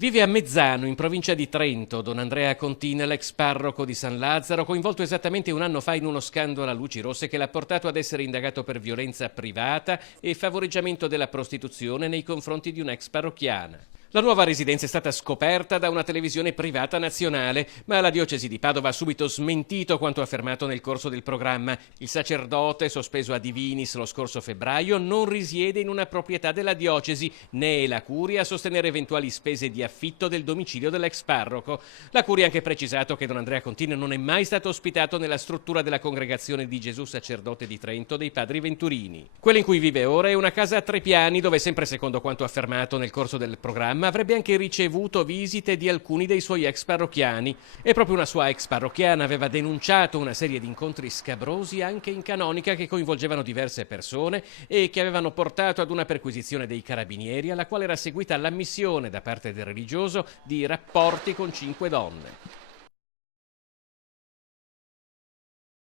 Vive a Mezzano, in provincia di Trento, don Andrea Contine, l'ex parroco di San Lazzaro, coinvolto esattamente un anno fa in uno scandalo a luci rosse che l'ha portato ad essere indagato per violenza privata e favoreggiamento della prostituzione nei confronti di un'ex parrocchiana. La nuova residenza è stata scoperta da una televisione privata nazionale, ma la diocesi di Padova ha subito smentito quanto affermato nel corso del programma. Il sacerdote, sospeso a Divinis lo scorso febbraio, non risiede in una proprietà della diocesi, né è la curia a sostenere eventuali spese di affitto del domicilio dell'ex parroco. La curia ha anche precisato che don Andrea Contine non è mai stato ospitato nella struttura della Congregazione di Gesù Sacerdote di Trento dei Padri Venturini. Quella in cui vive ora è una casa a 3 piani dove, sempre secondo quanto affermato nel corso del programma, avrebbe anche ricevuto visite di alcuni dei suoi ex parrocchiani. E proprio una sua ex parrocchiana aveva denunciato una serie di incontri scabrosi anche in canonica che coinvolgevano diverse persone e che avevano portato ad una perquisizione dei carabinieri alla quale era seguita l'ammissione da parte del religioso di rapporti con 5 donne.